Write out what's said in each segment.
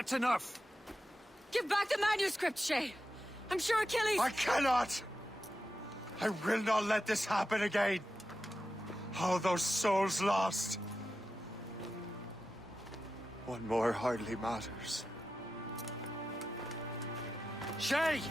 That's enough! Give back the manuscript, Shay! I'm sure Achilles... I cannot! I will not let this happen again! All those souls lost! One more hardly matters. Shay!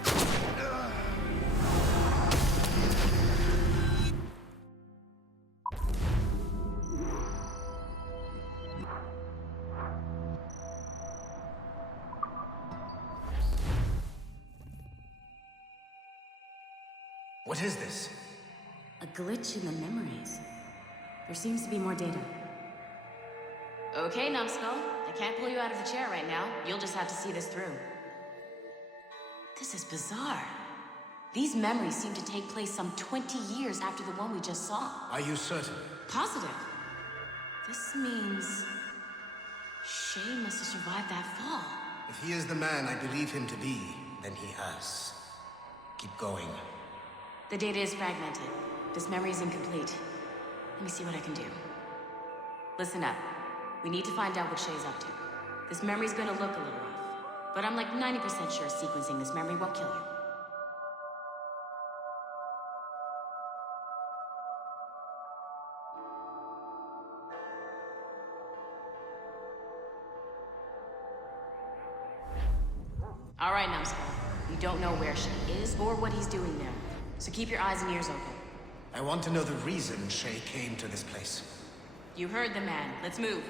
What is this? A glitch in the memories. There seems to be more data. Okay, Numbskull. I can't pull you out of the chair right now. You'll just have to see this through. This is bizarre. These memories seem to take place some 20 years after the one we just saw. Are you certain? Positive. This means... Shay must have survived that fall. If he is the man I believe him to be, then he has. Keep going. The data is fragmented. This memory is incomplete. Let me see what I can do. Listen up. We need to find out what Shay's up to. This memory's gonna look a little rough, but I'm like 90% sure sequencing this memory won't kill you. All right, Numbskull. We don't know where Shay is or what he's doing there. So keep your eyes and ears open. I want to know the reason Shay came to this place. You heard the man. Let's move.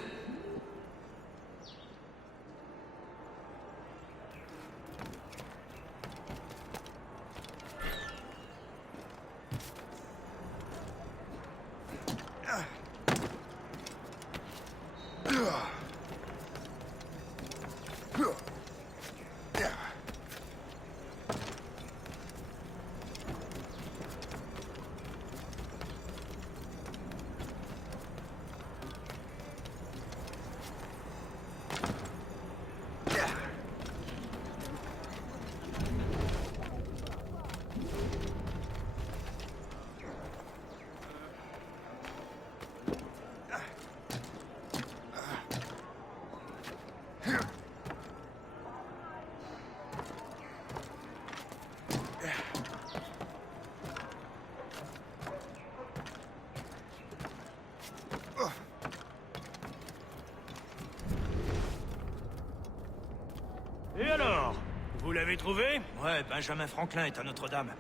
Et alors? Vous l'avez trouvé? Ouais, Benjamin Franklin est à Notre-Dame.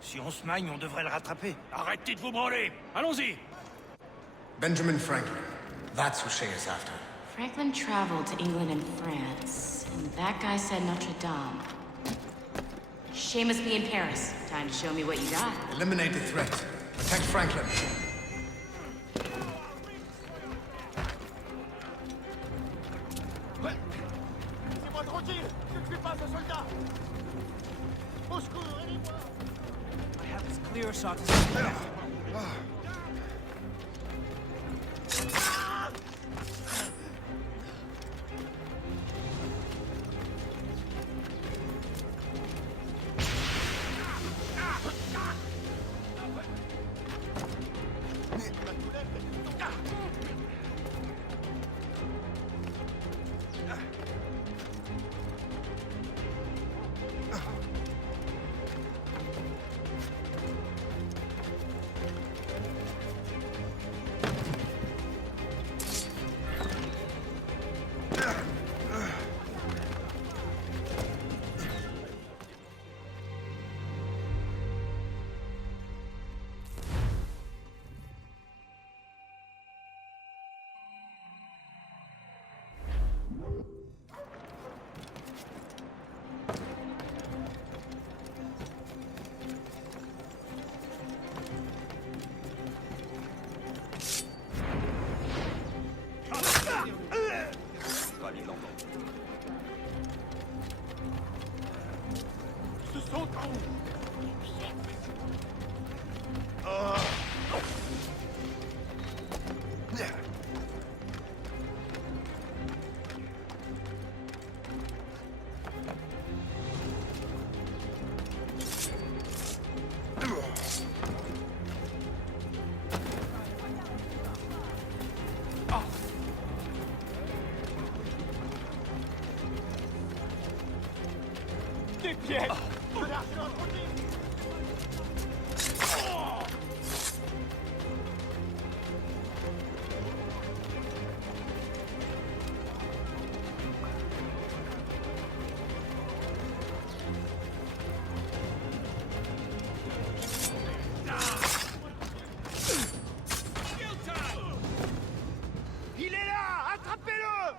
Si on se magne, on devrait le rattraper. Arrêtez de vous branler! Allons-y! Benjamin Franklin. That's who Shay is after. Franklin traveled to England and France, and that guy said Notre Dame. Shay must be in Paris. Time to show me what you got. Eliminate the threat. Protect Franklin. Laissez-moi tranquille! Je ne suis pas un soldat! Au secours, aidez-moi! I have as clear a shot as Shit! Il est là! Attrapez-le!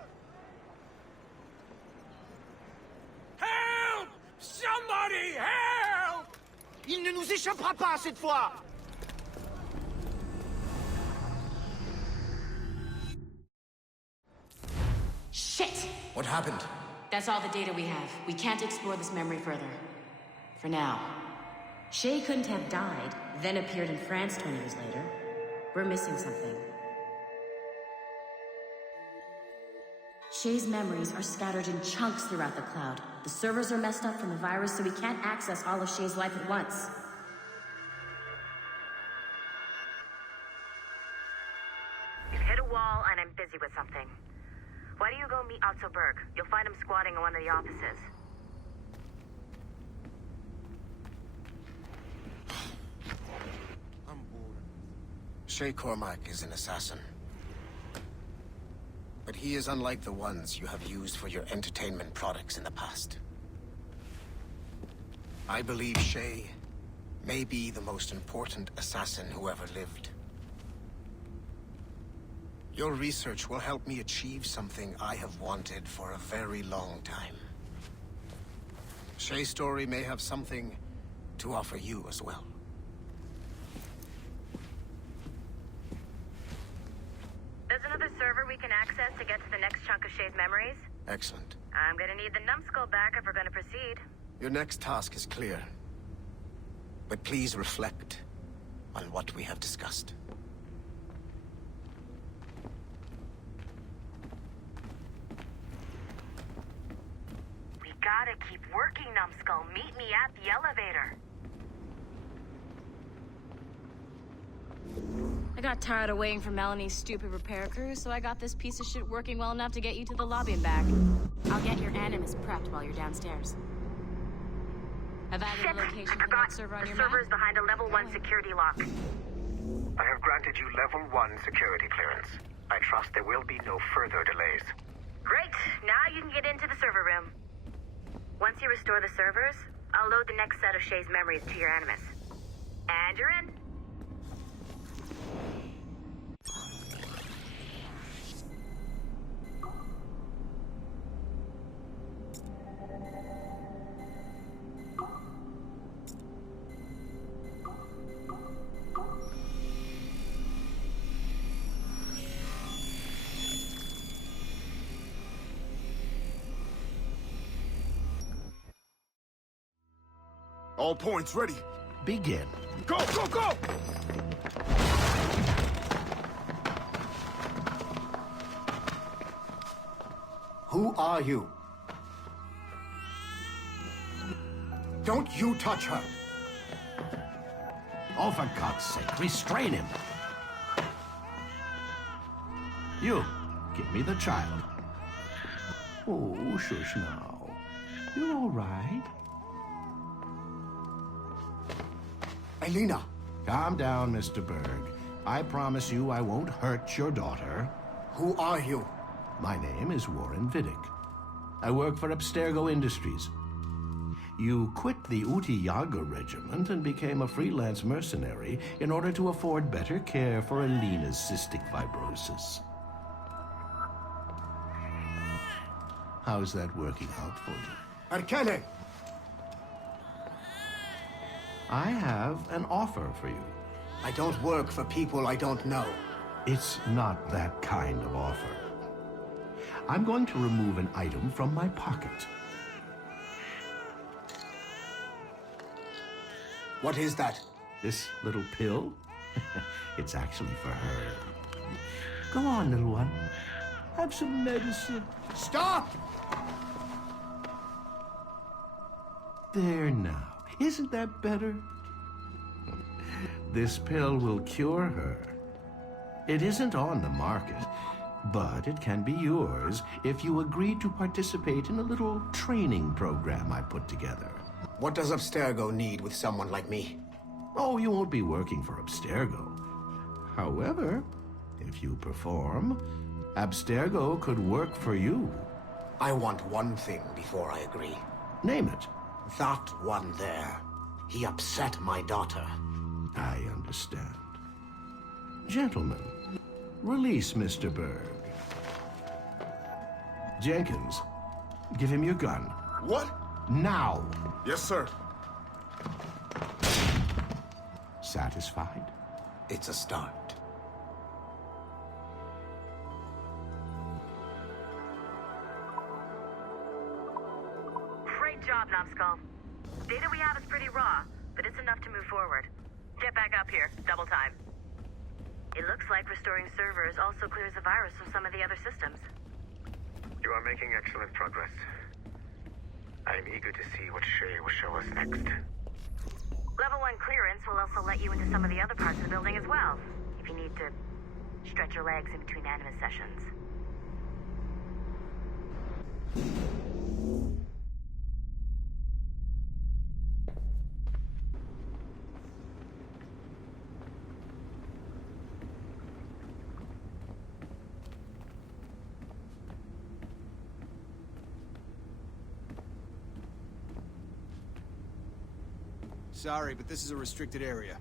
Help! Somebody help! Il ne nous échappera pas cette fois! Shit! What happened? That's all the data we have. We can't explore this memory further. For now. Shay couldn't have died, then appeared in France 20 years later. We're missing something. Shay's memories are scattered in chunks throughout the cloud. The servers are messed up from the virus, so we can't access all of Shay's life at once. You've hit a wall, and I'm busy with something. Why don't you go meet Otto Berg? You'll find him squatting in one of the offices. Shay Cormac is an assassin. But he is unlike the ones you have used for your entertainment products in the past. I believe Shay may be the most important assassin who ever lived. Your research will help me achieve something I have wanted for a very long time. Shay's story may have something to offer you as well. There's another server we can access to get to the next chunk of Shay's memories. Excellent. I'm gonna need the numbskull back if we're gonna proceed. Your next task is clear. But please reflect on what we have discussed. We gotta keep working, numbskull. Meet me at the elevator. I got tired of waiting for Melanie's stupid repair crew, so I got this piece of shit working well enough to get you to the lobby and back. I'll get your Animus prepped while you're downstairs. I've added Shit! a location I for forgot. that server on The your server's map. behind a level 1 security lock. I have granted you level 1 security clearance. I trust there will be no further delays. Great! Now you can get into the server room. Once you restore the servers, I'll load the next set of Shay's memories to your Animus. And you're in. All points ready. Begin. Go, go, go! Who are you? Don't you touch her! Oh, for God's sake, restrain him. You, give me the child. Oh, shush now. You're all right. Elena! Calm down, Mr. Berg. I promise you I won't hurt your daughter. Who are you? My name is Warren Vidic. I work for Abstergo Industries. You quit the Uti Yaga regiment and became a freelance mercenary in order to afford better care for Alina's cystic fibrosis. How's that working out for you? Arkele! I have an offer for you. I don't work for people I don't know. It's not that kind of offer. I'm going to remove an item from my pocket. What is that? This little pill? It's actually for her. Go on, little one. Have some medicine. Stop! There now. Isn't that better? This pill will cure her. It isn't on the market, but it can be yours if you agree to participate in a little training program I put together. What does Abstergo need with someone like me? Oh, you won't be working for Abstergo. However, if you perform, Abstergo could work for you. I want one thing before I agree. Name it. That one there. He upset my daughter. I understand. Gentlemen, release Mr. Berg. Jenkins, give him your gun. What? Now! Yes, sir. Satisfied? It's a start. Great job, Numbskull. Data we have is pretty raw, but it's enough to move forward. Get back up here. Double time. It looks like restoring servers also clears the virus from some of the other systems. You are making excellent progress. I am eager to see what Shay will show us next. Level 1 clearance will also let you into some of the other parts of the building as well, if you need to stretch your legs in between Animus sessions. Sorry, but this is a restricted area.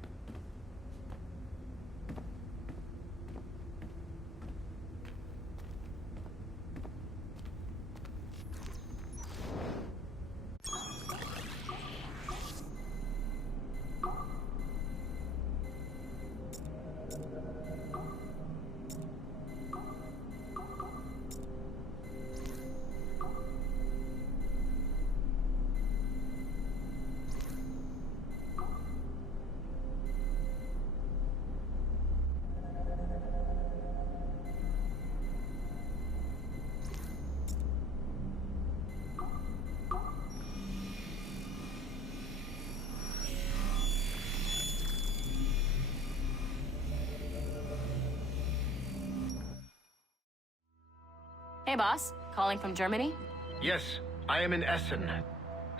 Hey, boss. Calling from Germany? Yes, I am in Essen,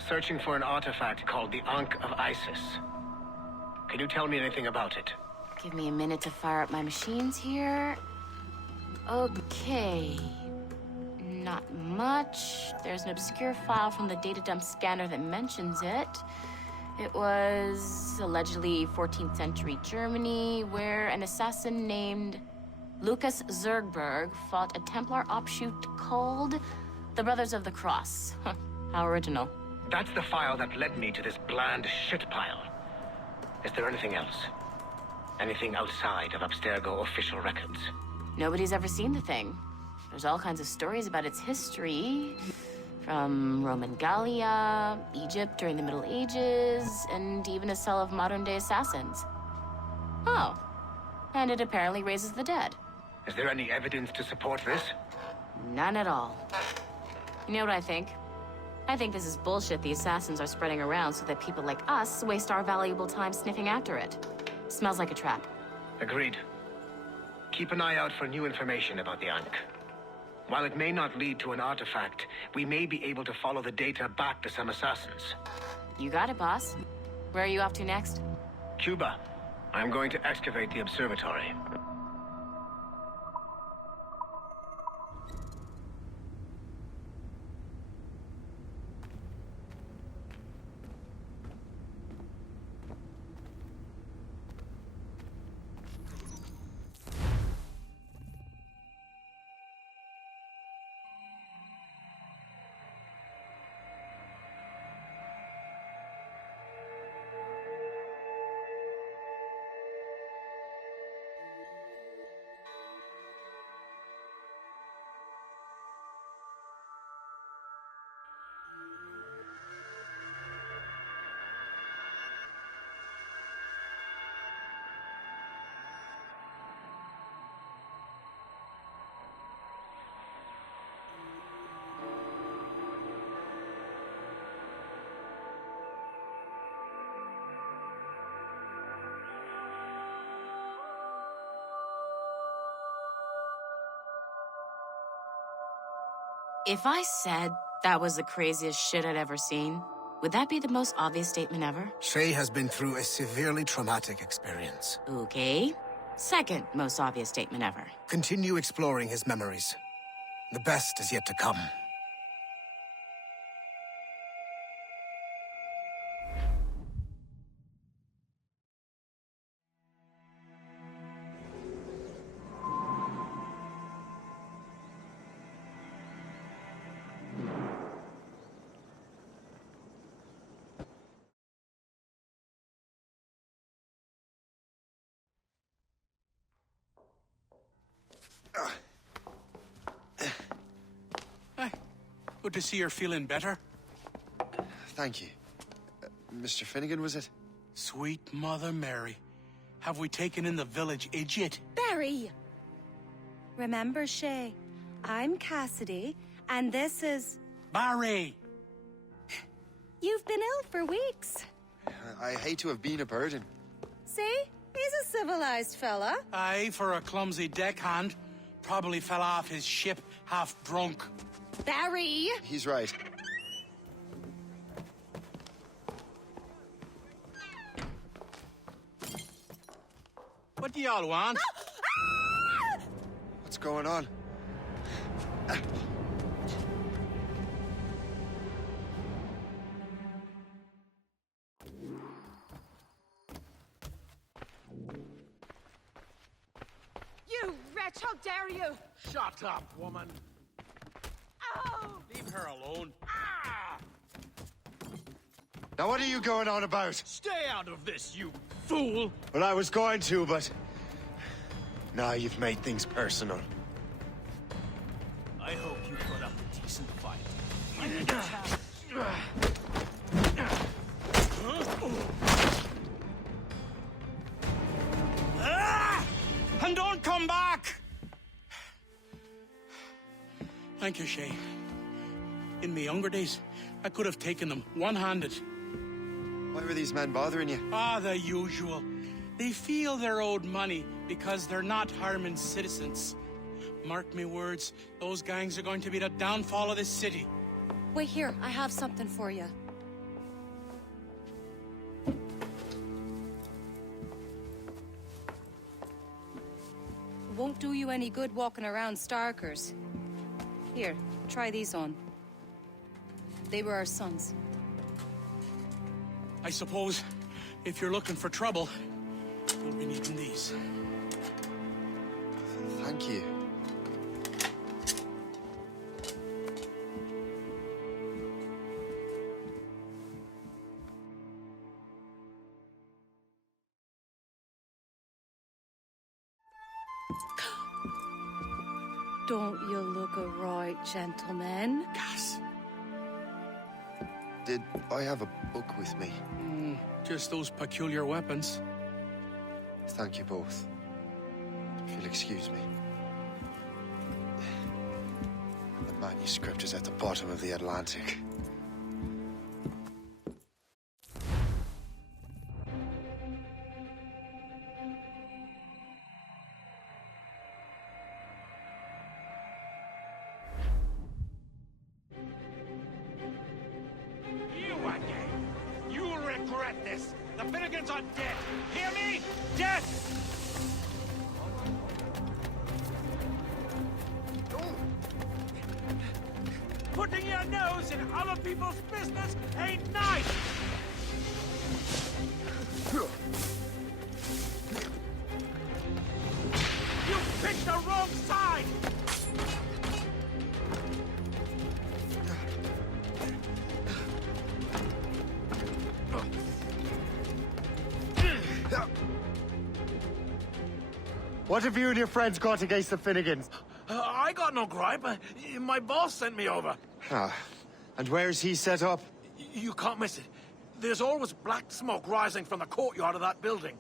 searching for an artifact called the Ankh of Isis. Can you tell me anything about it? Give me a minute to fire up my machines here. Okay. Not much. There's an obscure file from the data dump scanner that mentions it. It was allegedly 14th century Germany, where an assassin named Lucas Zergberg fought a Templar offshoot called the Brothers of the Cross. Huh, how original. That's the file that led me to this bland shit pile. Is there anything else? Anything outside of Abstergo official records? Nobody's ever seen the thing. There's all kinds of stories about its history. From Roman Gallia, Egypt during the Middle Ages, and even a cell of modern-day assassins. Oh. And it apparently raises the dead. Is there any evidence to support this? None at all. You know what I think? I think this is bullshit the assassins are spreading around so that people like us waste our valuable time sniffing after it. Smells like a trap. Agreed. Keep an eye out for new information about the Ankh. While it may not lead to an artifact, we may be able to follow the data back to some assassins. You got it, boss. Where are you off to next? Cuba. I'm going to excavate the observatory. If I said that was the craziest shit I'd ever seen, Would that be the most obvious statement ever? Shay has been through a severely traumatic experience. Okay. Second most obvious statement ever. Continue exploring his memories. The best is yet to come. Hi. Good to see you're feeling better. Thank you. Mr. Finnegan, was it? Sweet Mother Mary. Have we taken in the village idiot? Barry! Remember, Shay, I'm Cassidy, and this is... Barry! You've been ill for weeks. I hate to have been a burden. See? He's a civilized fella. Aye, for a clumsy deckhand. Probably fell off his ship half drunk. Barry! He's right. What do y'all want? What's going on? You wretch, how dare you! Shut up, woman. Oh! Leave her alone. Now what are you going on about? Stay out of this, you fool! Well, I was going to, but... Now you've made things personal. I hope you put up a decent fight. And don't come back! Thank you, Shay. In my younger days, I could have taken them one-handed. Why were these men bothering you? The usual. They feel they're owed money because they're not harming citizens. Mark me words, those gangs are going to be the downfall of this city. Wait here, I have something for you. Won't do you any good walking around Starkers. Here, try these on. They were our sons. I suppose, if you're looking for trouble, you'll be needing these. Thank you. Don't you look a right gentleman? Gas. Did I have a book with me? Just those peculiar weapons. Thank you both. If you'll excuse me. The manuscript is at the bottom of the Atlantic. You again! You'll regret this! The Finnegans are dead! Hear me? Dead! Putting your nose in other people's business ain't nice! You picked the wrong side! What have you and your friends got against the Finnegans? I got no gripe. My boss sent me over. And where's he set up? You can't miss it. There's always black smoke rising from the courtyard of that building.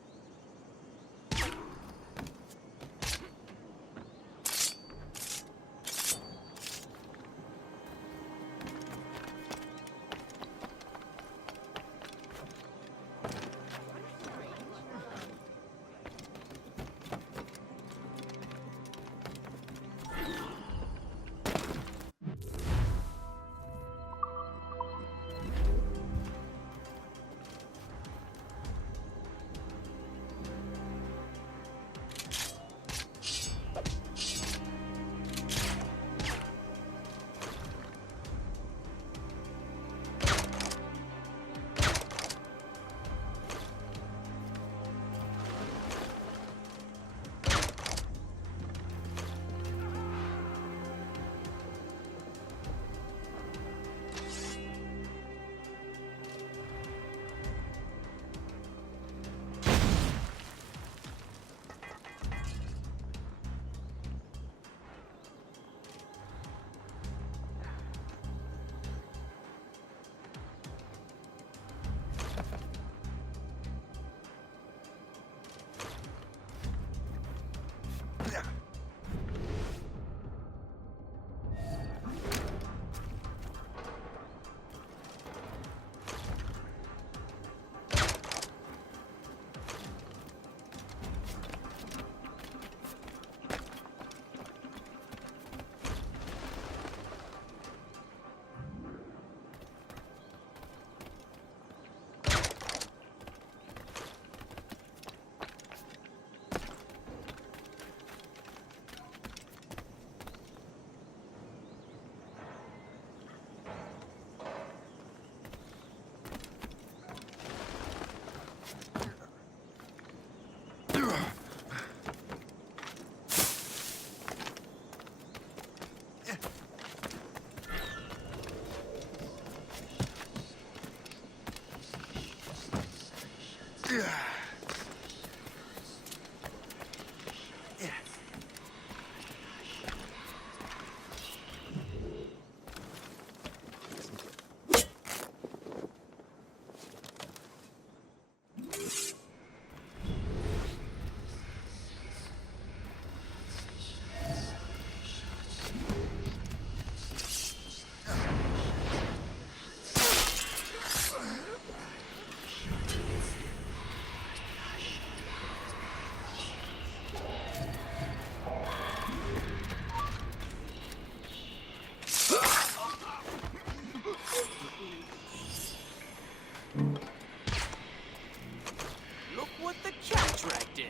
Look what the cat dragged in.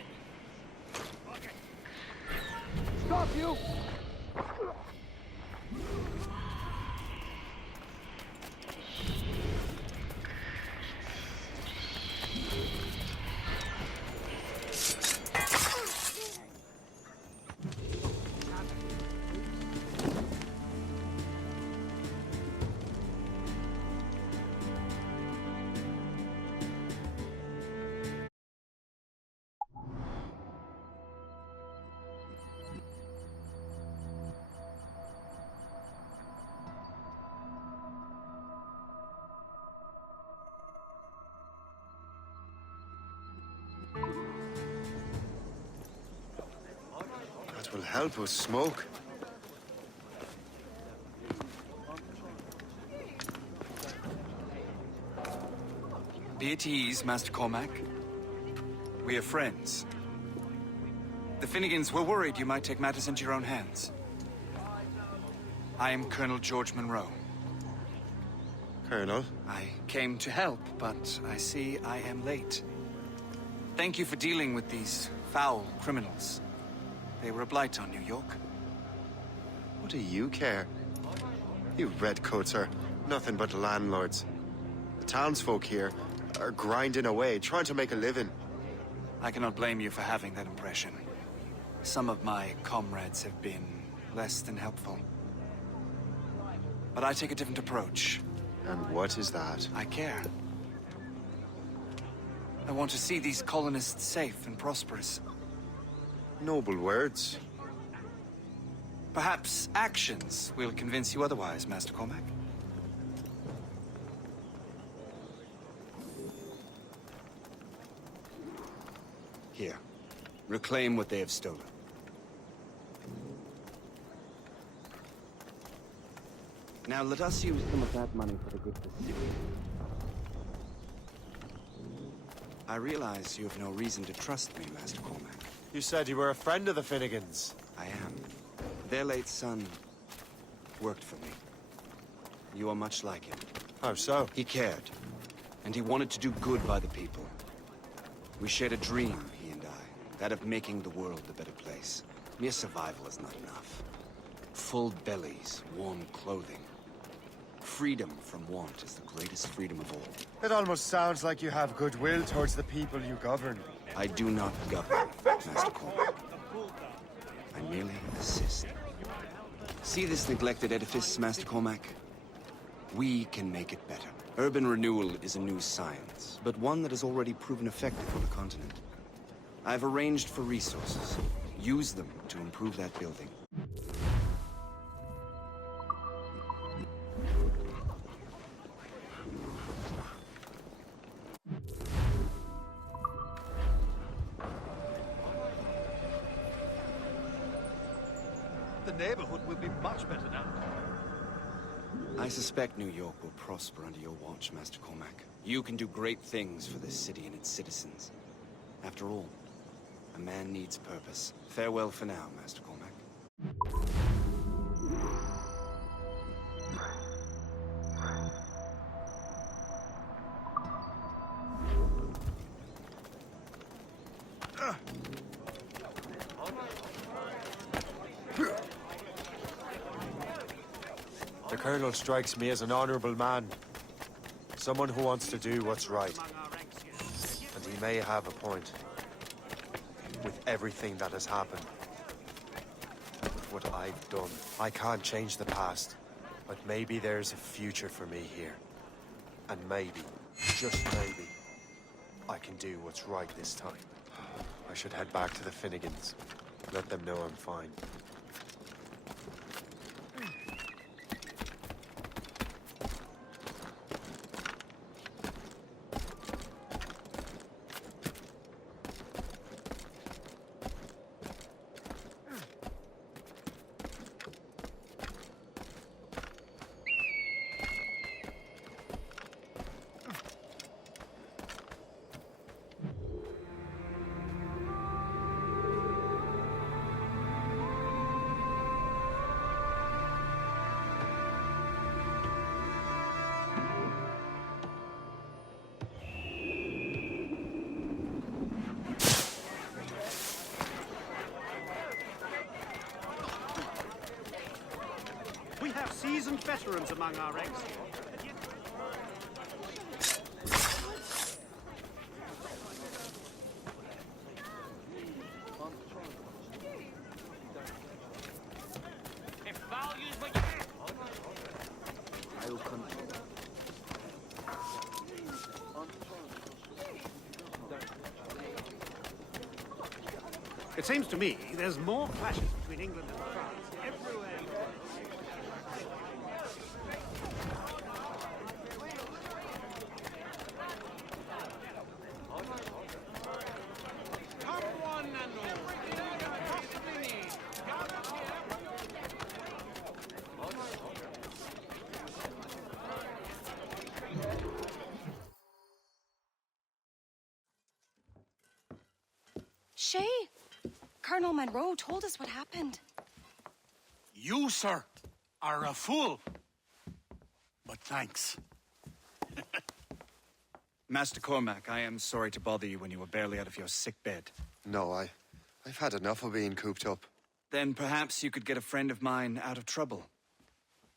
Stop you! That will help with smoke. Be at ease, Master Cormac. We are friends. The Finnegans were worried you might take matters into your own hands. I am Colonel George Monroe. Colonel? I came to help, but I see I am late. Thank you for dealing with these foul criminals. They were a blight on New York. What do you care? You redcoats are nothing but landlords. The townsfolk here are grinding away, trying to make a living. I cannot blame you for having that impression. Some of my comrades have been less than helpful. But I take a different approach. And what is that? I care. I want to see these colonists safe and prosperous. Noble words. Perhaps actions will convince you otherwise, Master Cormac. Here. Reclaim what they have stolen. Now let us use some of that money for the good of the city. I realize you have no reason to trust me, Master Cormac. You said you were a friend of the Finnegans. I am. Their late son worked for me. You are much like him. How so? He cared, and he wanted to do good by the people. We shared a dream, he and I, that of making the world a better place. Mere survival is not enough. Full bellies, warm clothing. Freedom from want is the greatest freedom of all. It almost sounds like you have goodwill towards the people you govern. I do not govern, Master Cormac. I merely assist. See this neglected edifice, Master Cormac? We can make it better. Urban renewal is a new science, but one that has already proven effective on the continent. I've arranged for resources. Use them to improve that building. The neighborhood will be much better now. I suspect New York will prosper under your watch, Master Cormac. You can do great things for this city and its citizens. After all, a man needs purpose. Farewell for now, Master Cormac. The Colonel strikes me as an honorable man. Someone who wants to do what's right. And he may have a point. With everything that has happened. With what I've done. I can't change the past. But maybe there's a future for me here. And maybe, just maybe, I can do what's right this time. I should head back to the Finnegans. Let them know I'm fine. We have seasoned veterans among our ranks. It seems to me there's more clashes between England and France everywhere. Shay, Colonel Monroe told us what happened. You, sir, are a fool. But thanks. Master Cormac, I am sorry to bother you when you were barely out of your sick bed. No, I've had enough of being cooped up. Then perhaps you could get a friend of mine out of trouble.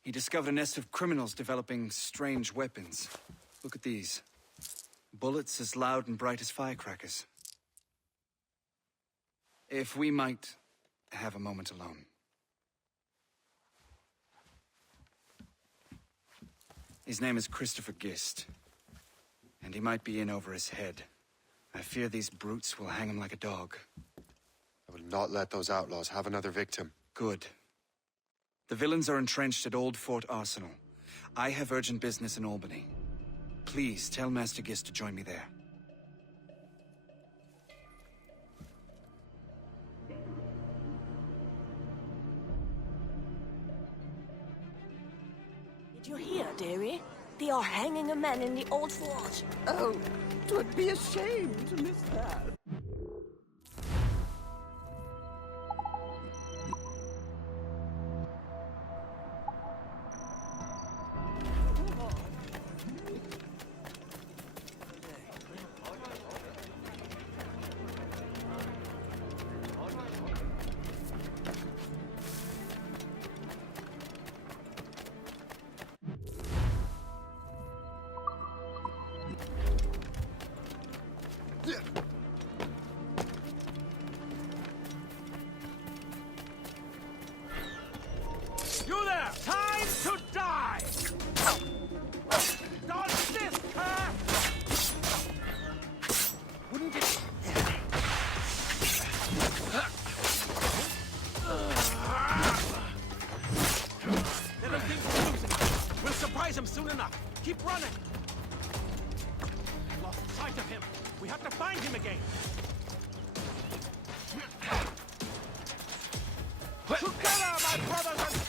He discovered a nest of criminals developing strange weapons. Look at these. Bullets as loud and bright as firecrackers. If we might have a moment alone. His name is Christopher Gist. And he might be in over his head. I fear these brutes will hang him like a dog. I will not let those outlaws have another victim. Good. The villains are entrenched at Old Fort Arsenal. I have urgent business in Albany. Please tell Master Gist to join me there. Did you hear, dearie? They are hanging a man in the old fort. Oh, 'twould be a shame to miss that. Together, my brothers and...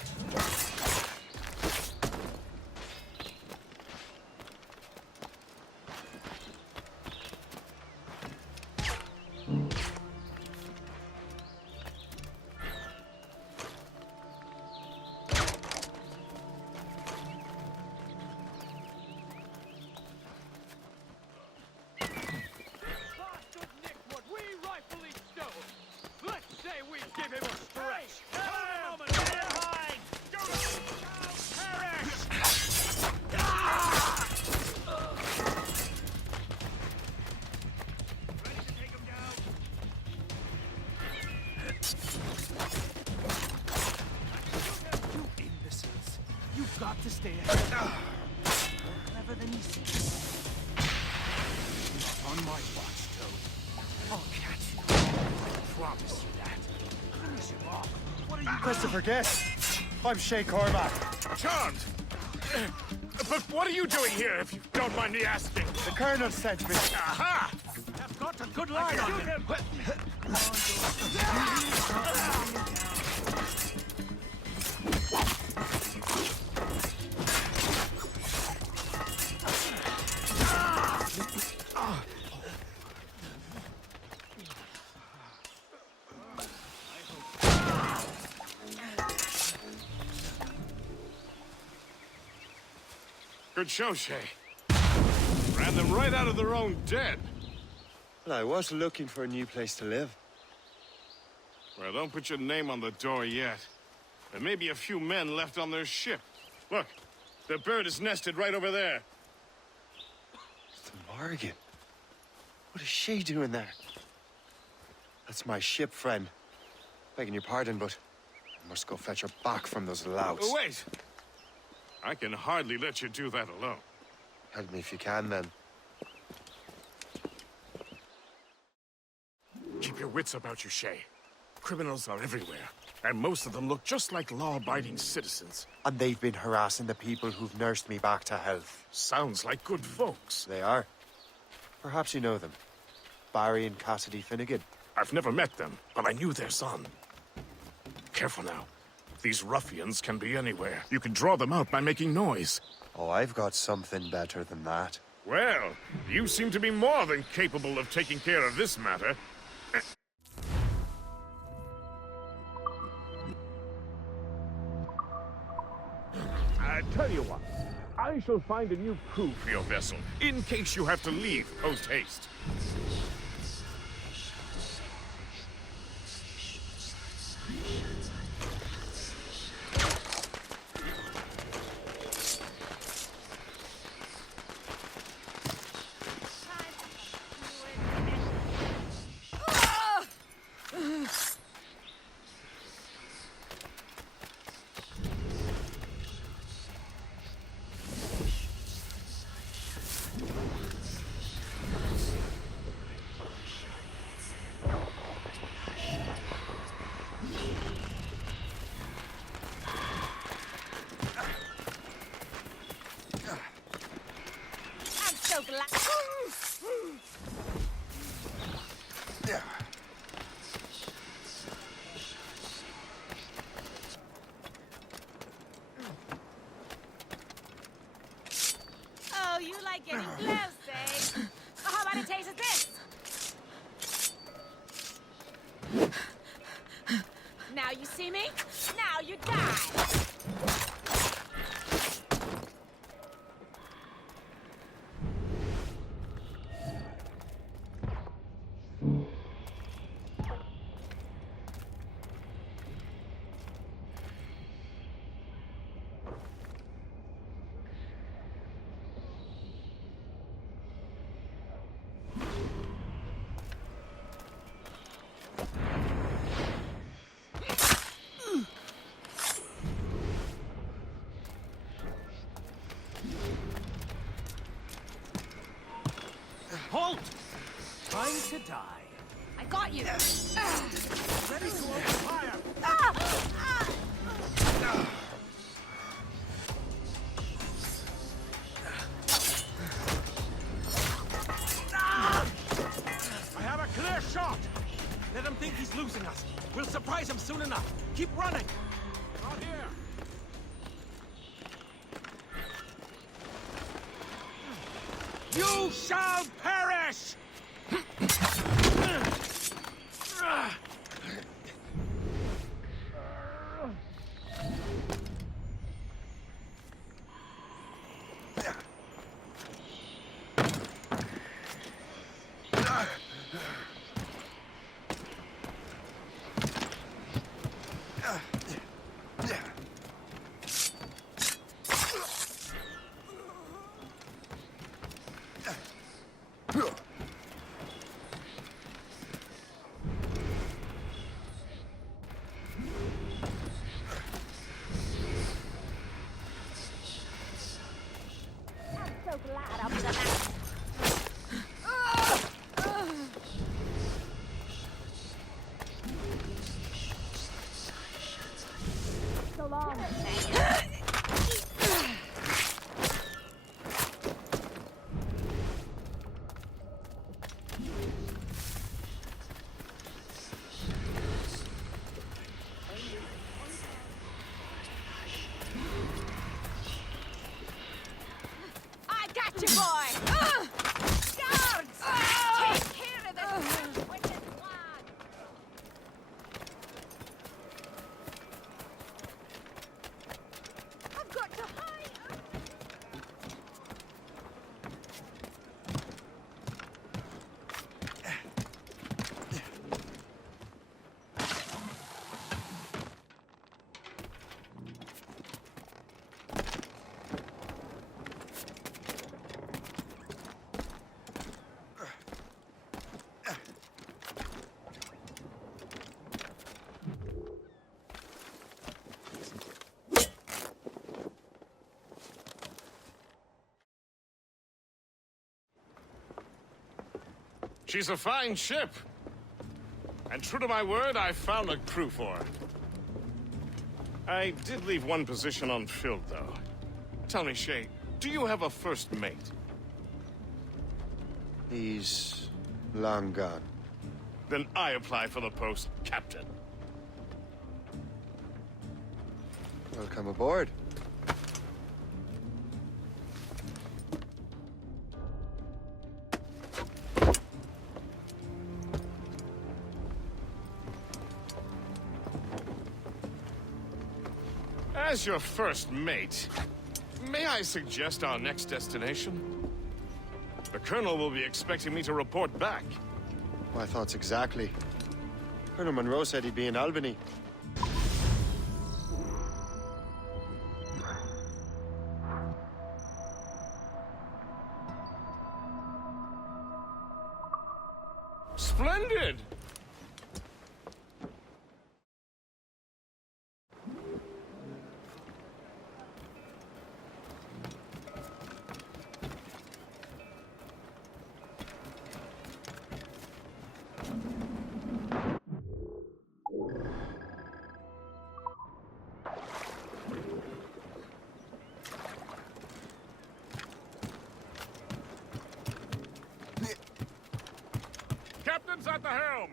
You've got to stay ahead. More clever than you seem. Not on my watch, Toad. I'll catch you. I promise you that. Finish him off. What are you Christopher, guess. I'm Shay Cormac. Charmed! But what are you doing here, if you don't mind me asking? The Colonel sent me. Aha! I've got a good line on him. Good show, Shay. Ran them right out of their own den. Well, I was looking for a new place to live. Well, don't put your name on the door yet. There may be a few men left on their ship. Look, the bird is nested right over there. It's the Morrigan. What is she doing there? That's my ship, friend. Begging your pardon, but I must go fetch her back from those louts. Oh, wait! I can hardly let you do that alone. Help me if you can, then. Keep your wits about you, Shay. Criminals are everywhere, and most of them look just like law-abiding citizens. And they've been harassing the people who've nursed me back to health. Sounds like good folks. They are. Perhaps you know them. Barry and Cassidy Finnegan. I've never met them, but I knew their son. Careful now. These ruffians can be anywhere. You can draw them out by making noise. Oh, I've got something better than that. Well, you seem to be more than capable of taking care of this matter. I tell you what, I shall find a new crew for your vessel, in case you have to leave post-haste. Oh, you like getting close, eh? Well, how about a taste of this? Now you see me? Now you die! think he's losing us. We'll surprise him soon enough. Keep running. Out here. You shall perish! Gotcha, boy! Guards! Take care of this wicked lad! I've got to hide! She's a fine ship. And true to my word, I found a crew for her. I did leave one position unfilled, though. Tell me, Shay, do you have a first mate? He's long gone. Then I apply for the post, Captain. Welcome aboard. As your first mate, may I suggest our next destination? The Colonel will be expecting me to report back. My thoughts exactly. Colonel Monroe said he'd be in Albany. Splendid! Captain's at the helm!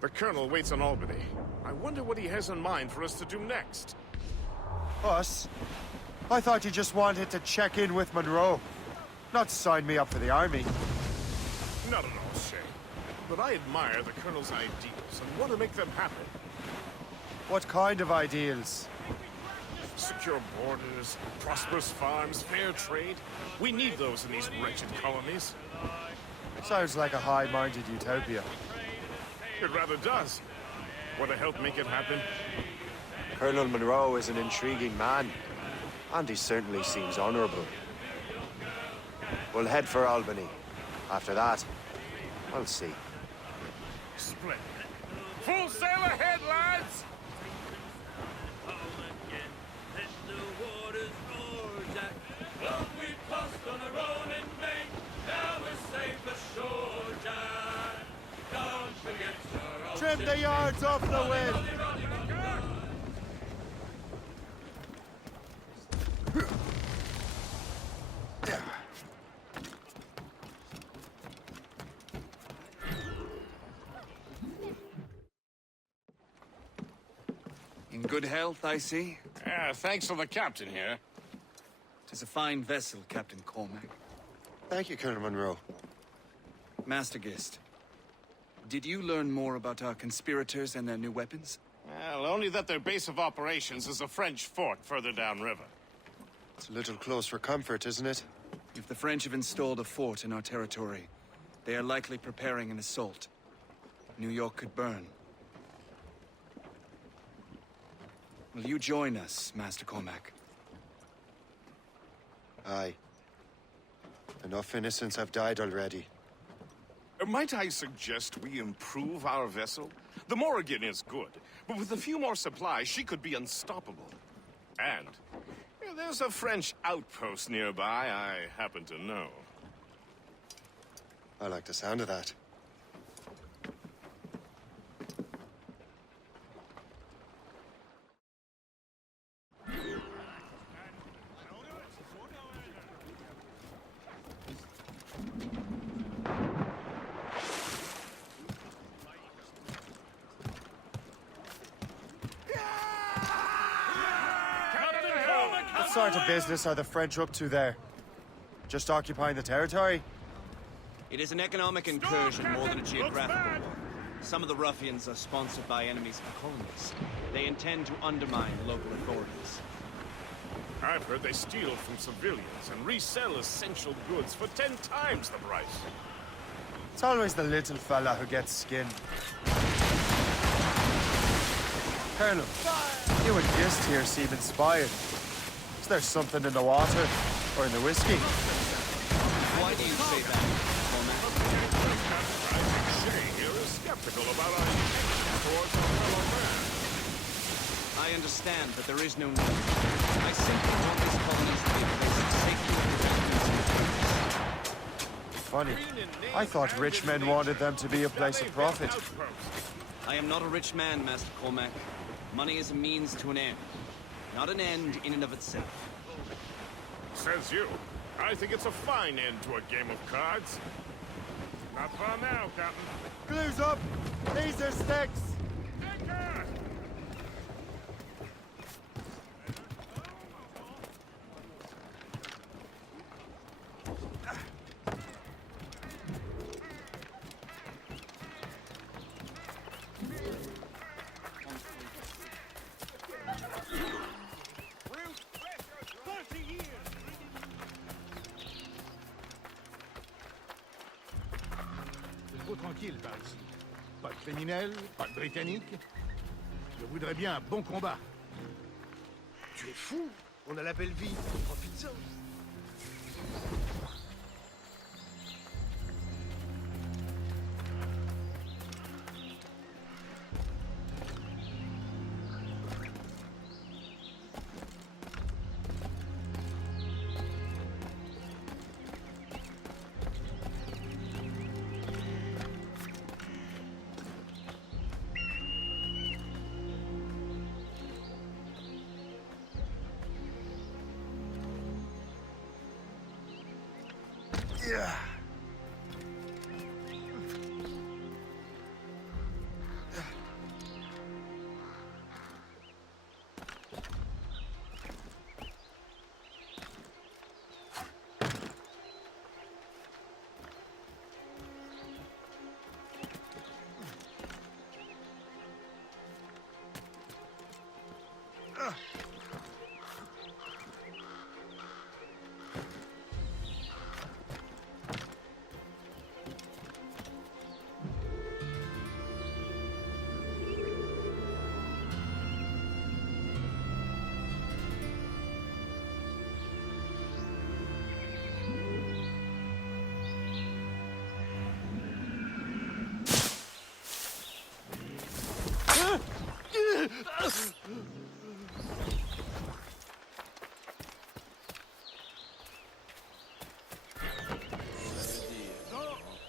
The Colonel waits on Albany. I wonder what he has in mind for us to do next. Us? I thought you just wanted to check in with Monroe. Not sign me up for the army. Not at all, Shay. But I admire the Colonel's ideals and want to make them happen. What kind of ideals? Secure borders, prosperous farms, fair trade. We need those in these wretched colonies. Sounds like a high-minded utopia. It rather does. Want to help make it happen? Colonel Monroe is an intriguing man, and he certainly seems honorable. We'll head for Albany. After that, I'll see. Splendid. Full sail ahead, lads! We tossed on a rolling Trim the yards off the wind! In good health, I see. Yeah, thanks to the captain here. Tis a fine vessel, Captain Cormac. Thank you, Colonel Monroe. Master Gist, did you learn more about our conspirators and their new weapons? Well, only that their base of operations is a French fort further downriver. It's a little close for comfort, isn't it? If the French have installed a fort in our territory, they are likely preparing an assault. New York could burn. Will you join us, Master Cormac? Aye. Enough innocents have died already. Might I suggest we improve our vessel? The Morrigan is good, but with a few more supplies, she could be unstoppable. And there's a French outpost nearby I happen to know. I like the sound of that. What sort of business are the French up to there? Just occupying the territory? It is an economic incursion more than a geographical one. Some of the ruffians are sponsored by enemies of the colonies. They intend to undermine local authorities. I've heard they steal from civilians and resell essential goods for 10 times the price. It's always the little fella who gets skinned. Colonel, you and Gist here seem inspired. Is there something in the water? Or in the whiskey? Why do you say that, Cormac? Shay here is skeptical about our intention towards our fellow man. I understand, but there is no need. I simply want this colony to be a place of safety and happiness. Funny. I thought rich men wanted them to be a place of profit. I am not a rich man, Master Cormac. Money is a means to an end, not an end in and of itself. Says you. I think it's a fine end to a game of cards. Not far now, Captain. Glue's up! These are sticks! Tranquille par ici. Pas de criminels, pas de Britanniques. Je voudrais bien un bon combat. Tu es fou? On a la belle vie, profite-en. Yeah.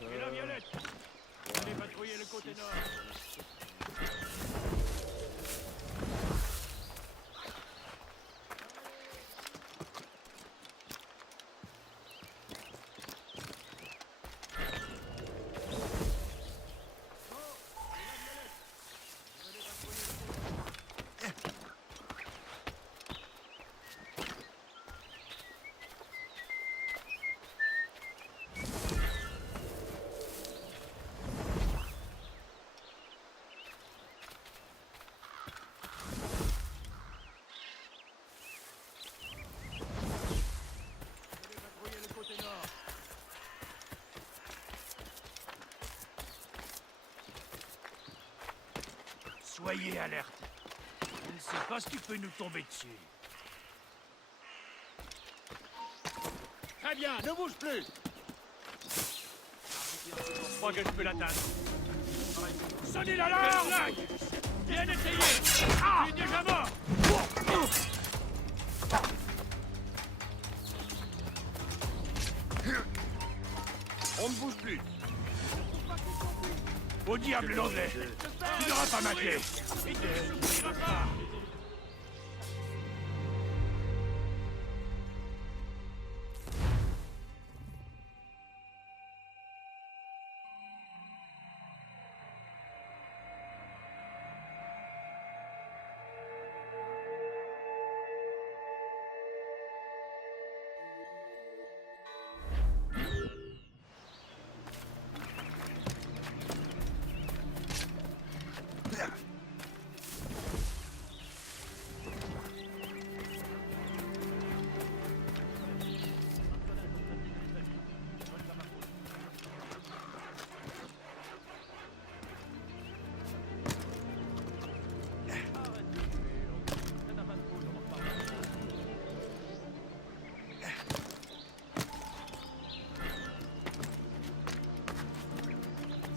Et la violette! Allez patrouiller le côté nord. Envoyez alerte. Je ne sais pas ce qui peut nous tomber dessus. Très bien, ne bouge plus. Je crois que je peux l'atteindre. Sonnez l'alarme! Bien essayé! Ah! Tu es déjà mort! On ne bouge plus. Au diable l'anglais! Tu n'auras pas ma clé!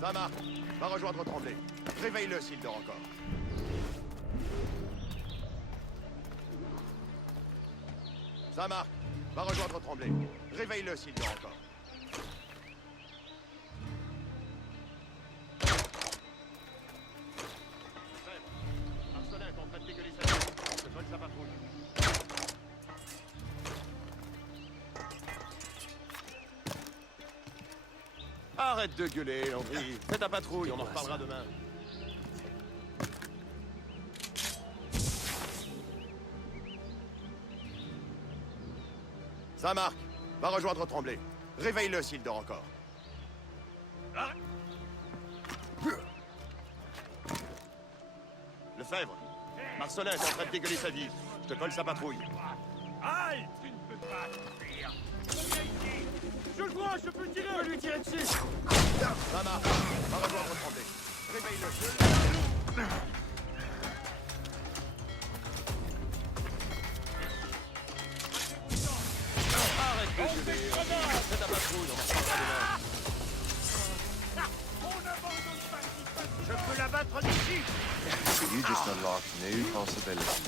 Ça marche. Va rejoindre Tremblay. Réveille-le s'il dort encore. Ça marche. Va rejoindre Tremblay. Réveille-le s'il dort encore. Marcelin est en train de dégueuler sa vie. Je colle sa patrouille. Arrête de gueuler, Landry. Fais ta patrouille, on en reparlera demain. Ça marque. Va rejoindre Tremblay. Réveille-le s'il dort encore. Lefebvre, Marcelin est en train de dégueuler sa vie. Je te colle sa patrouille. Halte! Tu ne peux pas fuir! Viens ici! Je le vois, je peux tirer! Je peux lui tirer dessus! Ça marche. Va rejoindre Tremblay. Réveille-le. Arrête de gueuler. Fais ta patrouille, on en reparlera demain. Je peux la battre d'ici! You just unlocked new possibilities.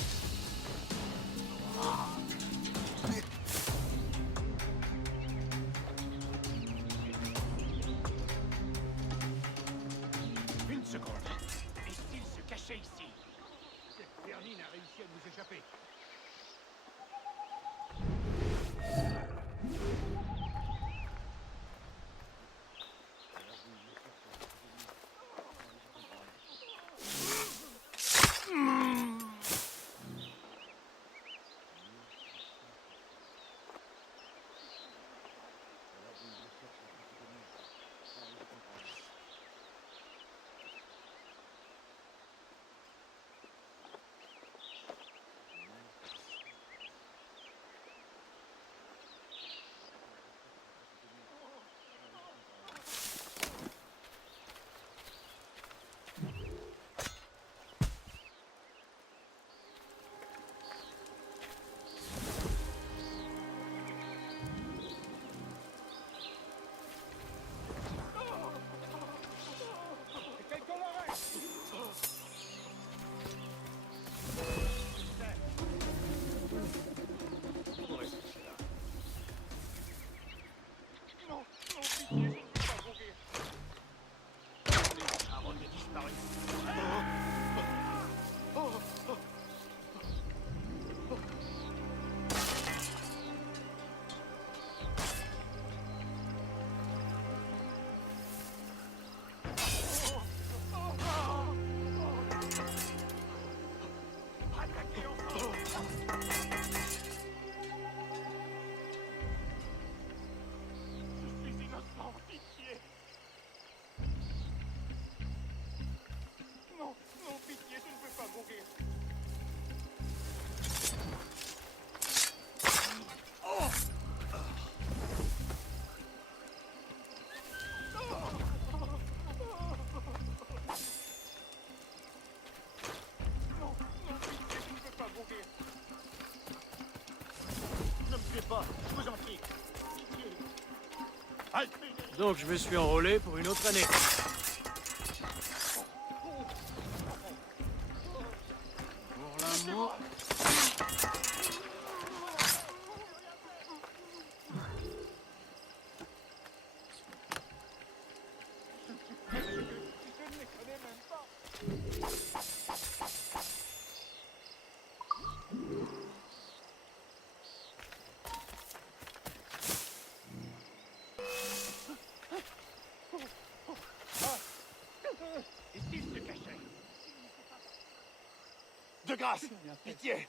Une seconde. Est-il se cacher ici? Cette vermine a réussi à nous échapper. Donc je me suis enrôlé pour une autre année. Pour l'amour... De grâce, pitié.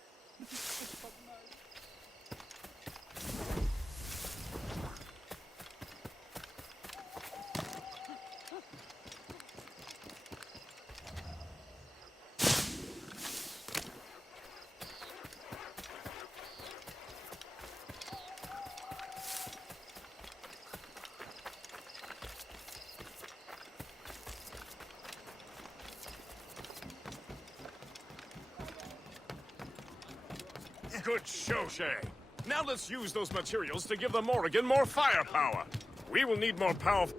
Good show, Shay. Now let's use those materials to give the Morrigan more firepower. We will need more powerful...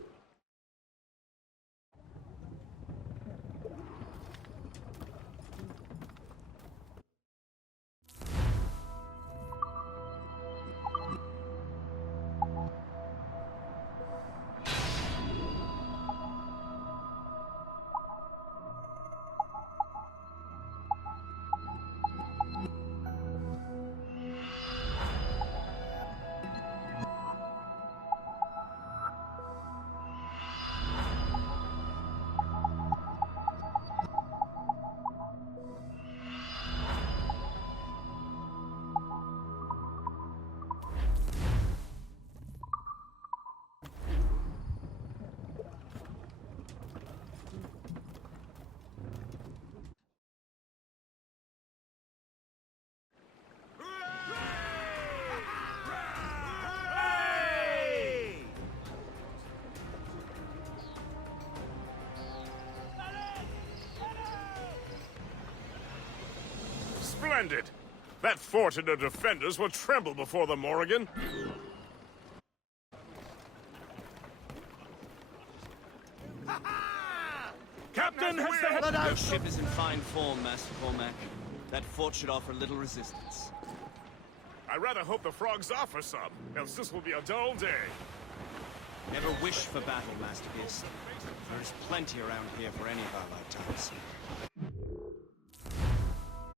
Splendid! That fort and the defenders will tremble before the Morrigan. Captain has the... Your ship is in fine form, Master Cormac. That fort should offer little resistance. I rather hope the frogs offer some, else this will be a dull day. Never wish for battle, Master Gist. There's plenty around here for any of our lifetimes.